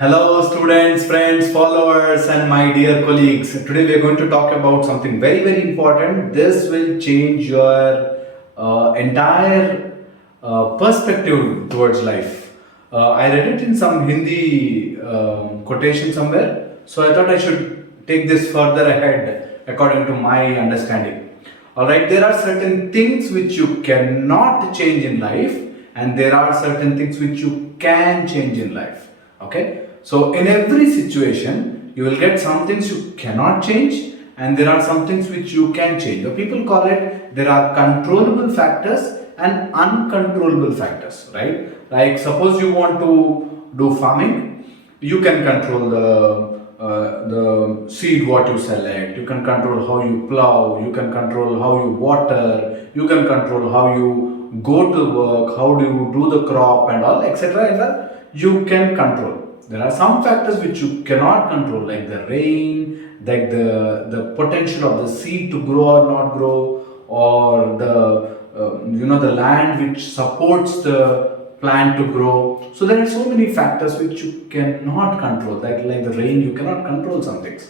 Hello, students, friends, followers, and my dear colleagues. Today we are going to talk about something very, very important. This will change your entire perspective towards life. I read it in some Hindi quotation somewhere, so I thought I should take this further ahead according to my understanding. Alright, there are certain things which you cannot change in life, and there are certain things which you can change in life. Okay, so in every situation you will get some things you cannot change, and there are some things which you can change. The people call it, there are controllable factors and uncontrollable factors, right? Like suppose you want to do farming, you can control the seed what you select, you can control how you plow, you can control how you water, you can control how you go to work, how do you do the crop and all, etc. You can control. There are some factors which you cannot control, like the rain, like the potential of the seed to grow or not grow, or the land which supports the plant to grow. So there are so many factors which you cannot control, like the rain, you cannot control some things.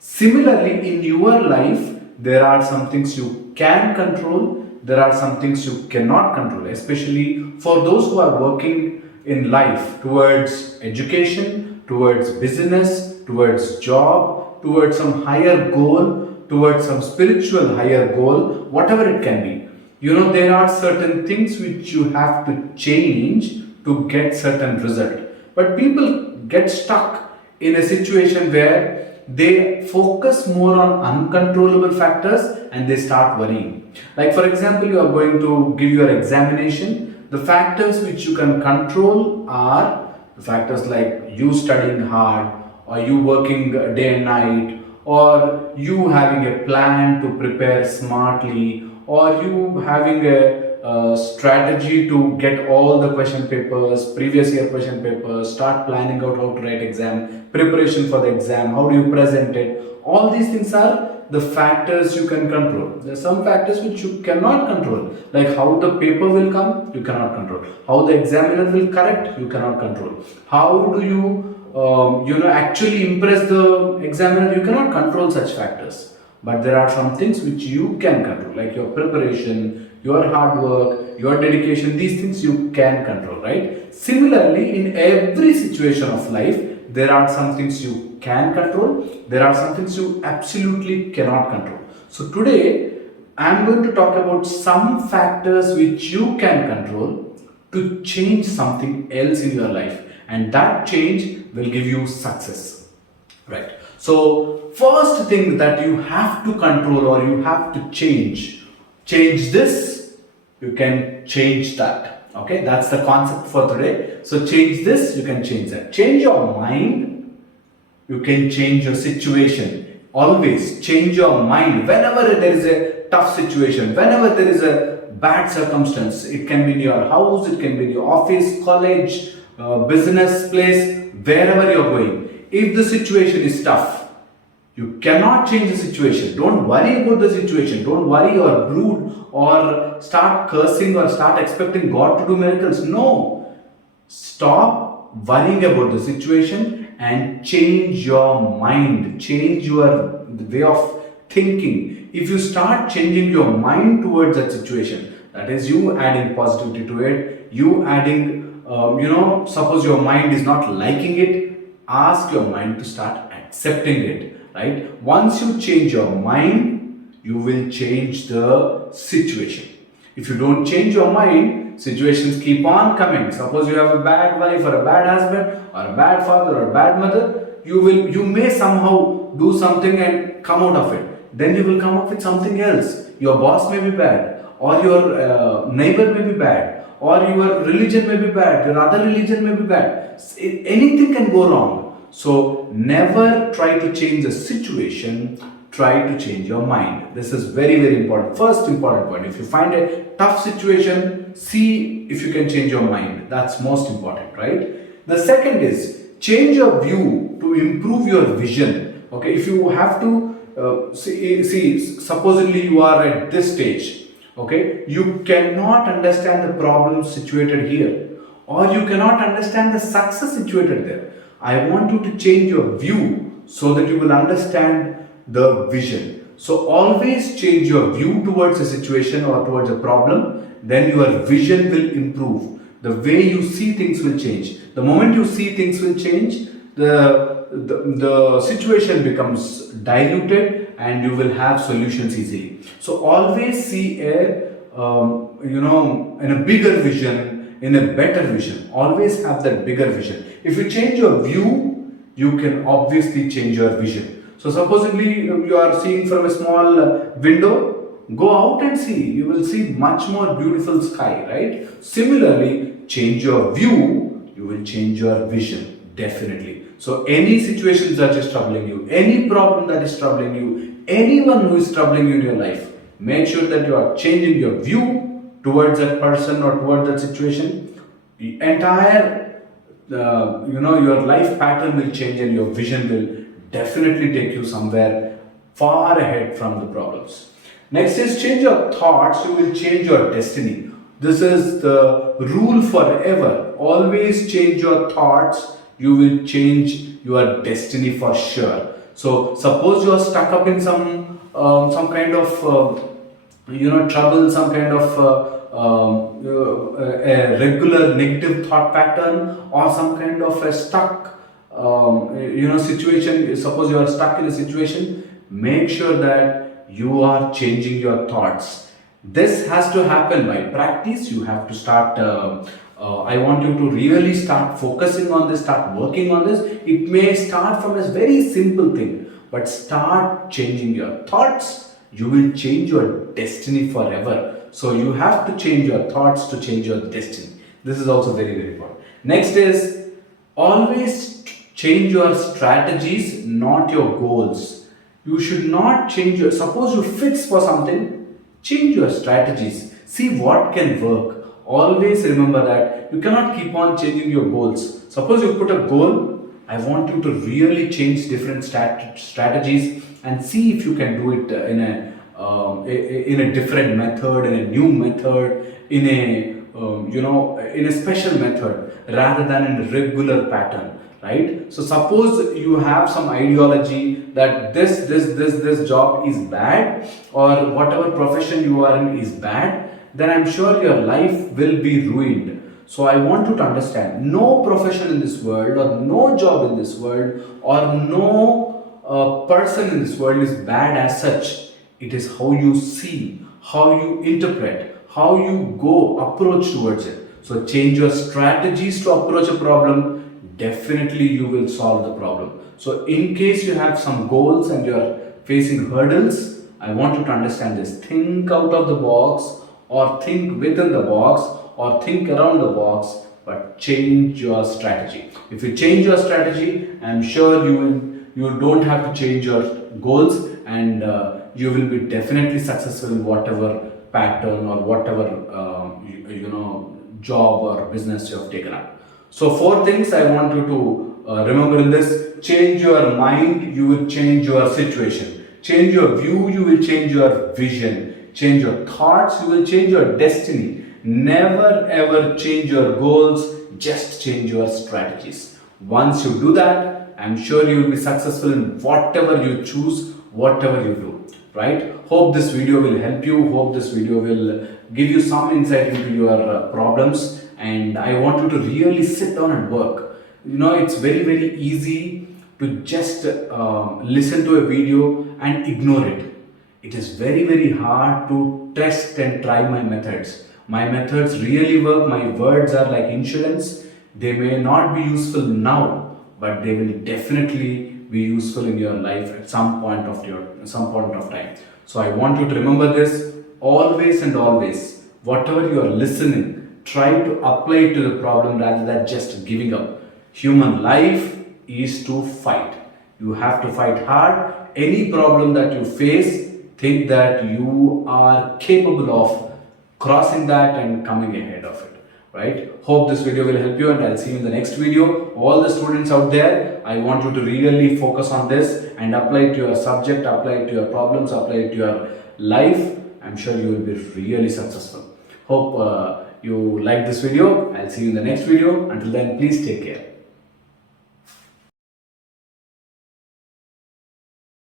Similarly, in your life, there are some things you can control, there are some things you cannot control, especially for those who are working in life towards education, towards business, towards job, towards some higher goal, towards some spiritual higher goal, whatever it can be. There are certain things which you have to change to get certain result. But people get stuck in a situation where they focus more on uncontrollable factors and they start worrying. Like for example, you are going to give your examination. The factors which you can control are the factors like you studying hard, or you working day and night, or you having a plan to prepare smartly, or you having a strategy to get all the question papers, previous year question papers, start planning out how to write exam, preparation for the exam, how do you present it. All these things are the factors you can control. There are some factors which you cannot control, like how the paper will come, you cannot control. How the examiner will correct, you cannot control. How do you actually impress the examiner, you cannot control such factors. But there are some things which you can control, like your preparation, your hard work, your dedication. These things you can control, right? Similarly, in every situation of life, there are some things you can control, there are some things you absolutely cannot control. So today I am going to talk about some factors which you can control to change something else in your life, and that change will give you success, right? So first thing that you have to control or you have to change this, you can change that. Okay, that's the concept for today. So change this, you can change that. Change your mind, you can change your situation. Always change your mind whenever there is a tough situation, whenever there is a bad circumstance. It can be in your house, it can be in your office, college, business place, wherever you are going. If the situation is tough, you cannot change the situation. Don't worry about the situation. Don't worry or brood or start cursing or start expecting God to do miracles. No. Stop worrying about the situation and change your mind. Change your way of thinking. If you start changing your mind towards that situation, that is you adding positivity to it, you adding, suppose your mind is not liking it, ask your mind to start accepting it. Right? Once you change your mind, you will change the situation. If you don't change your mind, situations keep on coming. Suppose you have a bad wife or a bad husband or a bad father or a bad mother, you may somehow do something and come out of it. Then you will come up with something else. Your boss may be bad, or your neighbor may be bad, or your religion may be bad, your other religion may be bad. Anything can go wrong. So never try to change the situation, try to change your mind. This is very, very important. First important point. If you find a tough situation, see if you can change your mind. That's most important, right? The second is change your view to improve your vision. Okay, if you have to see, supposedly you are at this stage. Okay, you cannot understand the problem situated here, or you cannot understand the success situated there. I want you to change your view so that you will understand the vision. So always change your view towards a situation or towards a problem, then your vision will improve. The way you see things will change. The moment you see things will change, the situation becomes diluted and you will have solutions easily. So always see in a bigger vision, in a better vision. Always have that bigger vision. If you change your view, you can obviously change your vision. So supposedly you are seeing from a small window, go out and see. You will see much more beautiful sky, right? Similarly, change your view, you will change your vision, definitely. So any situations that is troubling you, any problem that is troubling you, anyone who is troubling you in your life, make sure that you are changing your view towards that person or towards that situation. The entire your life pattern will change and your vision will definitely take you somewhere far ahead from the problems. Next is change your thoughts, you will change your destiny. This is the rule forever. Always change your thoughts, you will change your destiny for sure. So suppose you are stuck up in some kind of trouble, some kind of a regular negative thought pattern, or some kind of a stuck situation. Suppose you are stuck in a situation, make sure that you are changing your thoughts. This has to happen by practice. You have to start I want you to really start focusing on this, start working on this. It may start from a very simple thing, but start changing your thoughts, you will change your destiny forever. So you have to change your thoughts to change your destiny. This is also very, very important. Next is always change your strategies, not your goals. You should not change your, suppose you fix for something, change your strategies. See what can work. Always remember that you cannot keep on changing your goals. Suppose you put a goal, I want you to really change different strategies and see if you can do it in a different method, in a new method, in a special method rather than in a regular pattern, right? So suppose you have some ideology that this job is bad, or whatever profession you are in is bad, then I'm sure your life will be ruined. So I want you to understand, no profession in this world, or no job in this world, or no person in this world is bad as such. It is how you see, how you interpret, how you go approach towards it. So change your strategies to approach a problem, definitely you will solve the problem. So in case you have some goals and you're facing hurdles, I want you to understand this. Think out of the box, or think within the box, or think around the box, but change your strategy. If you change your strategy, I'm sure you don't have to change your goals, and you will be definitely successful in whatever pattern or whatever job or business you have taken up. So 4 things I want you to remember in this. Change your mind, you will change your situation. Change your view, you will change your vision. Change your thoughts, you will change your destiny. Never ever change your goals, just change your strategies. Once you do that, I'm sure you will be successful in whatever you choose, whatever you do, right? Hope this video will help you. Hope this video will give you some insight into your problems. And I want you to really sit down and work. It's very, very easy to just listen to a video and ignore it. It is very, very hard to test and try my methods. My methods really work. My words are like insurance. They may not be useful now, but they will definitely be useful in your life at some point of time. So I want you to remember this always and always. Whatever you are listening, try to apply it to the problem rather than just giving up. Human life is to fight. You have to fight hard. Any problem that you face, think that you are capable of crossing that and coming ahead of it, right? Hope this video will help you, and I'll see you in the next video. All the students out there, I want you to really focus on this and apply it to your subject, apply it to your problems, apply it to your life. I'm sure you will be really successful. Hope you like this video. I'll see you in the next video. Until then, please take care.